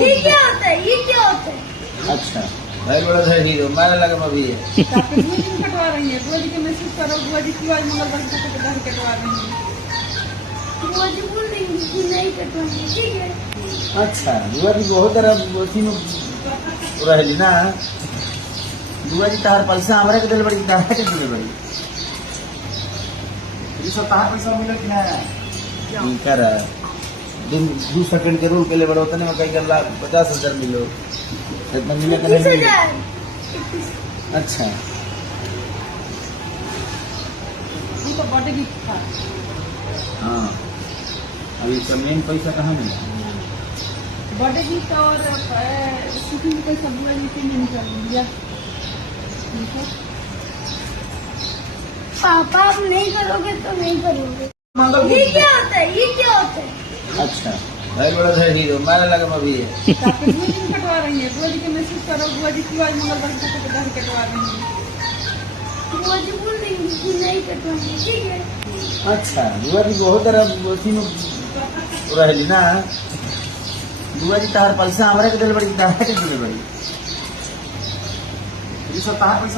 ये क्या होता है? ये क्या होता है? अच्छा भाई बड़ा था हीरो मारे लगा अभी है। कटवा रही है बुआ जी के मैसेज करो, बुआ जी क्यों आज मंगलवार को कटवा रही है। वो जो बोल रही है कि नहीं कटवाएंगे, ठीक है। अच्छा बुआ जी बहुत तरह अथी में रहली ना। बुआ जी तार पैसा हमारे के दिल बड़ी तार के दिल बड़ी ये सब तार पैसा मिले कि ना कर दिन 2 सेकंड के रूल के लिए बड़ा होता नहीं कई गल्ला 50,000 मिलो इतना मिले के नहीं मिले। 21,000। अच्छा उनको बर्थडे गिफ्ट था। हाँ अभी इसका मेन पैसा कहाँ मिला? बर्थडे गिफ्ट और कुकिंग का पैसा बुआ जी के नहीं निकाल लिया। पापा आप नहीं करोगे तो नहीं करोगे। ये क्या होता है? ये क्या होता है? अच्छा भाई बड़ा था हीरो मारे लगा अभी है। कटवा रही है बुआ जी के मैसेज करो, बुआ जी क्यों आज मंगलवार को कटवा रही है। वो जो बोल रही है कि नहीं कटवाएंगे, ठीक है। अच्छा बुआ जी बहुत तरह अथी में रहली ना। बुआ जी तार पैसा हमारे के दिल बड़ी तार के दिल बड़ी ये सब तार पैसा